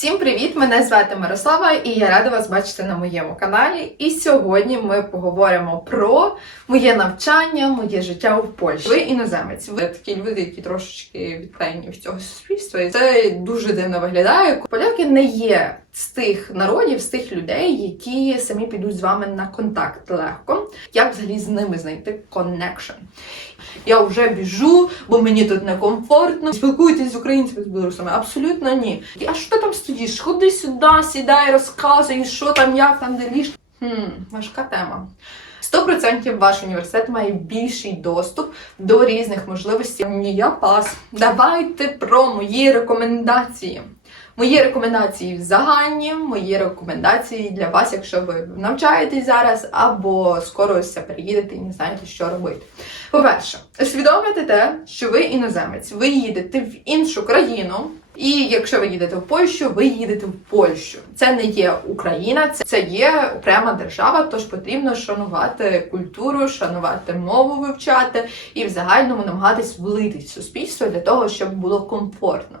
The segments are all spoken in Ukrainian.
Всім привіт! Мене звати Мирослава і я рада вас бачити на моєму каналі. І сьогодні ми поговоримо про моє навчання, моє життя в Польщі. Ви іноземець, ви такі люди, які трошечки відклеєні від цього суспільства. І це дуже дивно виглядає. Поляки не є з тих народів, з тих людей, які самі підуть з вами на контакт легко. Як взагалі з ними знайти connection? Я вже біжу, бо мені тут некомфортно. Спілкуєтесь з українцями з білорусами? Абсолютно ні. А що ти там стоїш? Ходи сюди, сідай, розказуй, що там, як там, де ліж. Хм, важка тема. 100% ваш університет має більший доступ до різних можливостей. Ні, я пас. Давайте про мої рекомендації. Мої рекомендації загальні, мої рекомендації для вас, якщо ви навчаєтесь зараз або скоро ось це переїдете і не знаєте, що робити. По-перше, усвідомити те, що ви іноземець, ви їдете в іншу країну. І якщо ви їдете в Польщу, ви їдете в Польщу. Це не є Україна, це є окрема держава, тож потрібно шанувати культуру, шанувати мову вивчати і в загальному намагатись влитись в суспільство для того, щоб було комфортно.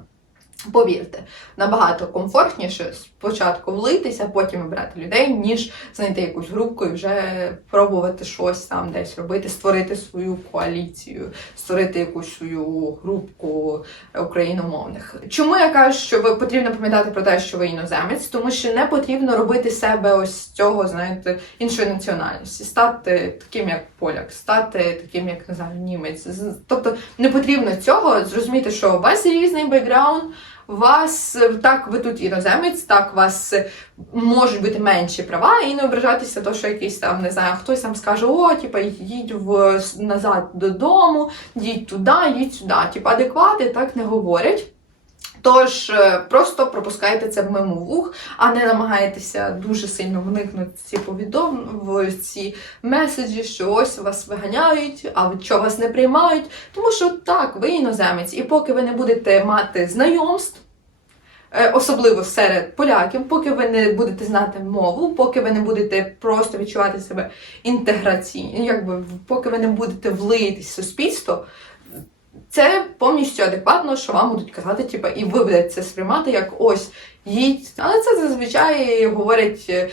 Повірте, набагато комфортніше спочатку влитися, потім обрати людей, ніж знайти якусь групку і вже пробувати щось там десь робити, створити свою коаліцію, створити якусь свою групку україномовних. Чому я кажу, що ви потрібно пам'ятати про те, що ви іноземець, тому що не потрібно робити себе ось цього, знаєте, іншої національності, стати таким, як поляк, стати таким, як не знаю, німець. Тобто не потрібно цього зрозуміти, що у вас різний бекграунд. Вас е, так, ви тут іноземець, так вас е, можуть бути менші права, і не ображатися, то що якийсь там не знаю, хтось там скаже: о, типа їдь в назад додому, їдь туди, їдь сюди. Типа адеквати так не говорять. Тож е, просто пропускайте це мимо вух, а не намагайтеся дуже сильно вникнути в ці повідом в ці меседжі, що ось вас виганяють, а що вас не приймають. Тому що так, ви іноземець, і поки ви не будете мати знайомств. е, Особливо серед поляків, поки ви не будете знати мову, поки ви не будете просто відчувати себе інтеграційно, якби поки ви не будете влитись в суспільство, це повністю адекватно, що вам будуть казати, типу, і ви будете це сприймати як ось їдь. Але це зазвичай говорять е,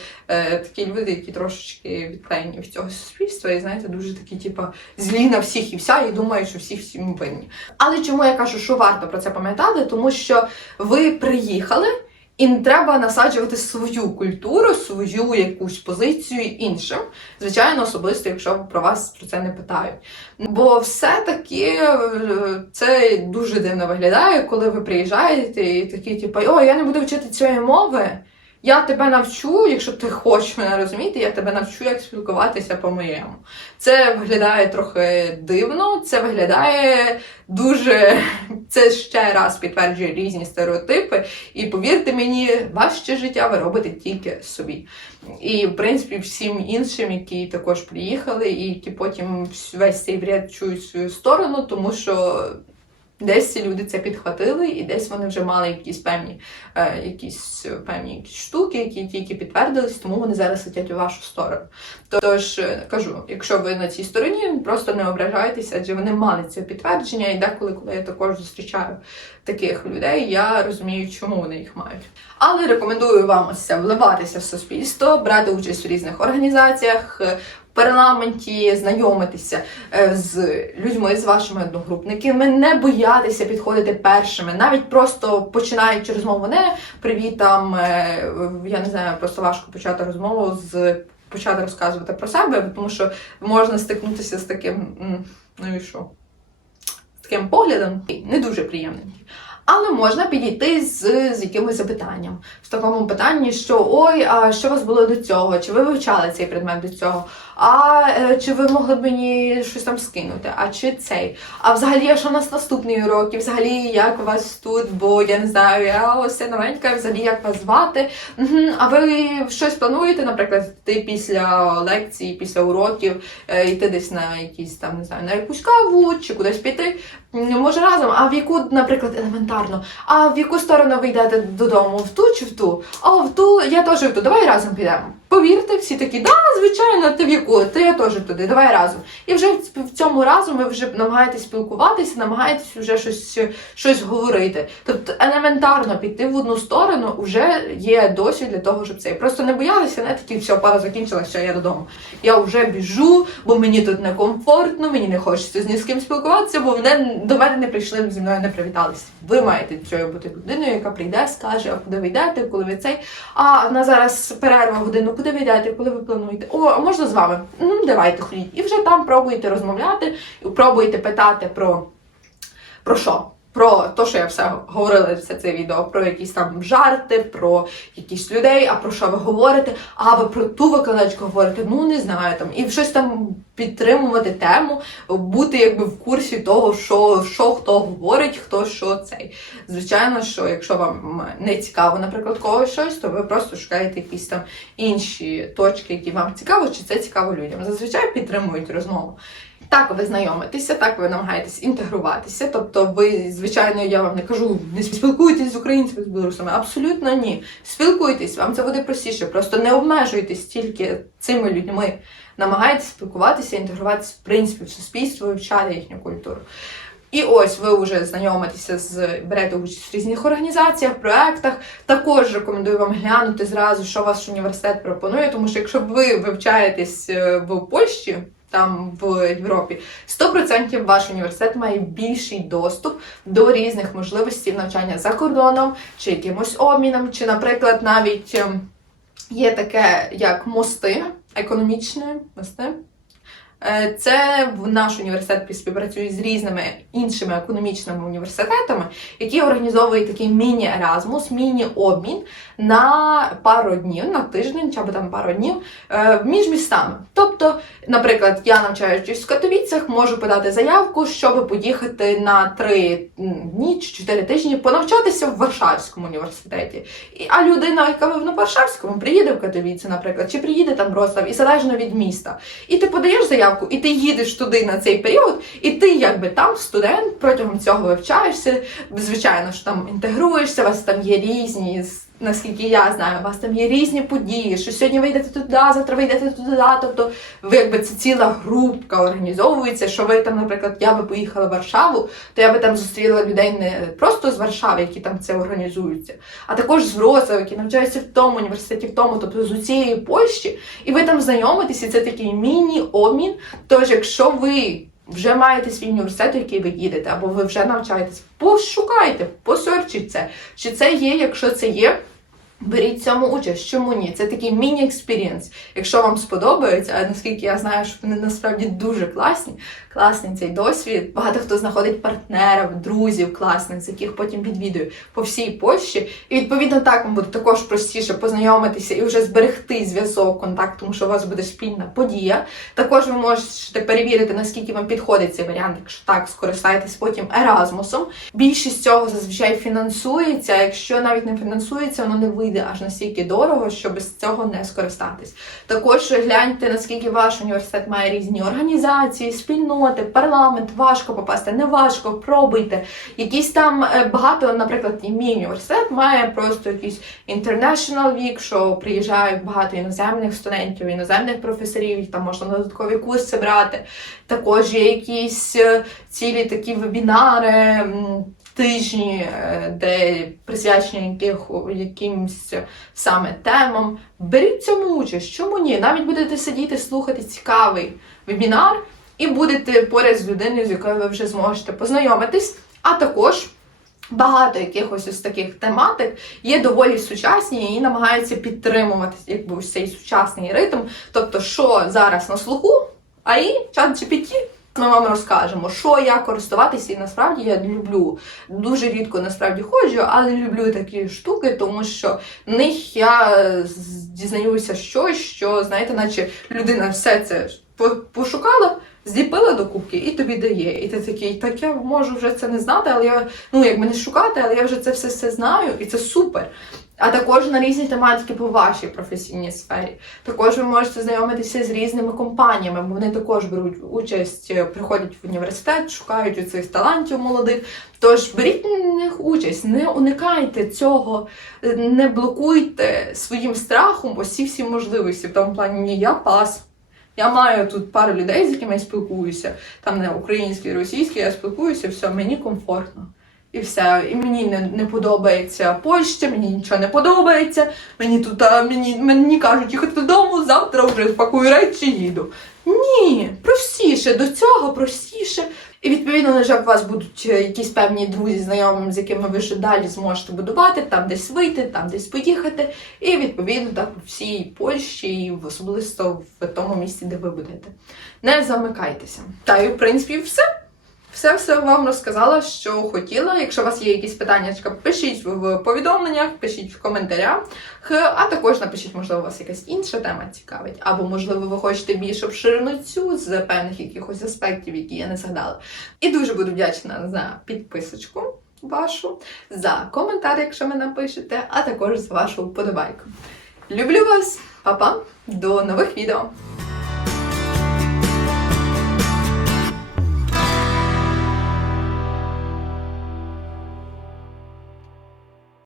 такі люди, які трошечки відклеєні від цього суспільства, і знаєте, дуже такі, типу, злі на всіх і вся, і думають, що всі всім винні. Але чому я кажу, що варто про це пам'ятати? Тому що ви приїхали. І не треба насаджувати свою культуру, свою якусь позицію іншим. Звичайно, особисто, якщо про вас про це не питають. Бо все-таки е, це дуже дивно виглядає, коли ви приїжджаєте і такі, типу, о, я не буду вчити цієї мови. Я тебе навчу, якщо ти хочеш мене розуміти, я тебе навчу, як спілкуватися по-моєму. Це виглядає трохи дивно, це виглядає дуже. Це ще раз підтверджує різні стереотипи. І повірте мені, важче життя ви робите тільки собі. І, в принципі, всім іншим, які також приїхали, і які потім весь цей бред чують свою сторону, тому що. Десь ці люди це підхватили, і десь вони вже мали якісь певні, е, якісь певні якісь штуки, які тільки підтвердились, тому вони зараз летять у вашу сторону. Тож е, кажу, якщо ви на цій стороні, просто не ображайтеся, адже вони мали це підтвердження, і деколи, коли я також зустрічаю таких людей, я розумію, чому вони їх мають. Але рекомендую вам ось це вливатися в суспільство, брати участь у різних організаціях. Парламенті знайомитися е, з людьми, з вашими одногрупниками, не боятися підходити першими, навіть просто починаючи розмову, не привіт там, е, я не знаю, просто важко почати розмову з почати розказувати про себе, тому що можна стикнутися з таким, ну і що, з таким поглядом, не дуже приємним. Але можна підійти з, з якимось запитанням в такому питанні, що ой, а що у вас було до цього? Чи ви вивчали цей предмет до цього? А е, чи ви могли б мені щось там скинути? А чи цей? А взагалі, а що у нас наступний урок? І взагалі, як вас тут? Бо я не знаю, я ось новенька, взагалі як вас звати? А ви щось плануєте, наприклад, ти після лекції, після уроків е, йти десь на якісь там не знаю, на якусь каву чи кудись піти? Може разом, а в яку, наприклад, елементарно, а в яку сторону ви йдете додому? В ту чи в ту? А в ту, я теж в ту, давай разом підемо. Повірте, всі такі, да, звичайно, ти в яку, ти я теж туди, давай разом. І вже в цьому разом ви вже намагаєтесь спілкуватися, намагаєтесь вже щось, щось говорити. Тобто елементарно піти в одну сторону вже є досвід для того, щоб це. Просто не боялися, не такі, все, пара закінчилася, все, я додому. Я вже біжу, бо мені тут некомфортно, мені не хочеться з ні з ким спілкуватися, бо вони до мене не прийшли, зі мною не привіталися. Ви маєте цією бути людиною, яка прийде, скаже, а куди ви йдете, коли ви цей. А в нас зараз перерва годину, йдете, коли ви плануєте? О, а можна з вами? Ну, давайте ходіть. І вже там пробуєте розмовляти, пробуєте питати про, про що? Про те, що я все говорила все це відео, про якісь там жарти, про якісь людей, а про що ви говорите? А ви про ту викладачку говорите? Ну не знаю там, і щось там підтримувати тему, бути якби в курсі того, що, що хто говорить, хто що цей. Звичайно, що якщо вам не цікаво, наприклад, когось щось, то ви просто шукаєте якісь там інші точки, які вам цікаво, чи це цікаво людям. Зазвичай підтримують розмову. Так, ви знайомитеся, так ви намагаєтесь інтегруватися. Тобто, ви, звичайно, я вам не кажу, не спілкуйтесь з українцями з білорусами. Абсолютно ні. Спілкуйтесь, вам це буде простіше. Просто не обмежуйтесь тільки цими людьми. Намагайтесь спілкуватися, інтегруватися в принципі в суспільство, вивчати їхню культуру. І ось ви вже знайомитеся з берете участь в різних організаціях, проектах. Також рекомендую вам глянути зразу, що ваш університет пропонує, тому що якщо ви вивчаєтесь е, в Польщі. Там в Європі 100% ваш університет має більший доступ до різних можливостей навчання за кордоном, чи якимось обміном, чи, наприклад, навіть ем, є таке як мости, економічні мости. Е, Це в наш університет співпрацює з різними іншими економічними університетами, які організовують такий міні-еразмус, міні-обмін на пару днів, на тиждень чи там пару днів е, між містами. Тобто, наприклад, я навчаючись в Катовіцях, можу подати заявку, щоб поїхати на три дні чи чотири тижні понавчатися в Варшавському університеті. А людина, яка на Варшавському, приїде в Катовіці, наприклад, чи приїде там в і залежно від міста. І ти подаєш заявку, і ти їдеш туди на цей період, і ти якби там студент протягом цього вивчаєшся. Звичайно ж там інтегруєшся, у вас там є різні. Наскільки я знаю, у вас там є різні події, що сьогодні ви йдете туди, завтра ви йдете туди. Тобто, ви якби це ціла групка організовується. Що ви там, наприклад, я би поїхала в Варшаву, то я би там зустріла людей не просто з Варшави, які там це організуються, а також з Вроцлава, які навчаються в тому університеті, в тому, тобто з усієї Польщі, і ви там знайомитесь, і це такий міні-обмін. Тож, якщо ви вже маєте свій університет, в який ви їдете, або ви вже навчаєтесь, пошукайте, посерчіть це. Чи це є, якщо це є. Беріть цьому участь. Чому ні? Це такий міні-експірієнс. Якщо вам сподобається, а наскільки я знаю, що вони насправді дуже класні, класний цей досвід. Багато хто знаходить партнерів, друзів класних, з яких потім відвідує по всій Польщі. І відповідно так вам буде також простіше познайомитися і вже зберегти зв'язок, контакт, тому що у вас буде спільна подія. Також ви можете перевірити, наскільки вам підходить цей варіант, якщо так, скористайтесь потім Еразмусом. Більшість цього зазвичай фінансується. Якщо навіть не фінансується, воно не вийде аж настільки дорого, що без цього не скористатись. Також гляньте, наскільки ваш університет має різні організації, спільноти, парламент. Важко попасти, не важко, пробуйте. Якісь там е, багато, наприклад, і мій університет має просто якийсь International Week, що приїжджають багато іноземних студентів, іноземних професорів, там можна додаткові курси брати. Також є якісь е, цілі такі вебінари. Тижні, е, де присвячені яких, якимсь саме темам. Беріть цьому участь. Чому ні? Навіть будете сидіти, слухати цікавий вебінар, і будете поряд з людиною, з якою ви вже зможете познайомитись, а також. Багато якихось ось таких тематик є доволі сучасні і намагаються підтримувати якби ось цей сучасний ритм. Тобто, що зараз на слуху, а і чат GPT ми вам розкажемо, що як користуватися, і насправді я люблю. Дуже рідко насправді ходжу, але люблю такі штуки, тому що в них я дізнаюся щось, що знаєте, наче людина все це пошукала. Зліпила до кубки і тобі дає. І ти такий, так я можу вже це не знати, але я ну якби не шукати, але я вже це все, все знаю, і це супер. А також на різні тематики по вашій професійній сфері. Також ви можете знайомитися з різними компаніями, бо вони також беруть участь, е, приходять в університет, шукають цих талантів молодих. Тож беріть в них участь, не уникайте цього, е, не блокуйте своїм страхом усі всі можливості. В тому плані ні, я пас. Я маю тут пару людей, з якими я спілкуюся. Там не українські, російські, я спілкуюся, все, мені комфортно. І все. І мені не, не подобається Польща, мені нічого не подобається. Мені тут а, мені, мені кажуть, їхати додому, завтра вже спакую речі їду. Ні, простіше, до цього простіше. І відповідно, лише у вас будуть е, якісь певні друзі, знайомі, з якими ви ще далі зможете будувати, там десь вийти, там десь поїхати. І відповідно так по всій Польщі, і особисто в тому місці, де ви будете. Не замикайтеся. Та і в принципі все. Все все вам розказала, що хотіла. Якщо у вас є якісь питання, пишіть в повідомленнях, пишіть в коментарях, а також напишіть, можливо, у вас якась інша тема цікавить, або можливо ви хочете більш обширену цю з певних якихось аспектів, які я не згадала. І дуже буду вдячна за підписочку вашу, за коментар, якщо ви напишете, а також за вашу вподобайку. Люблю вас, па-па, до нових відео!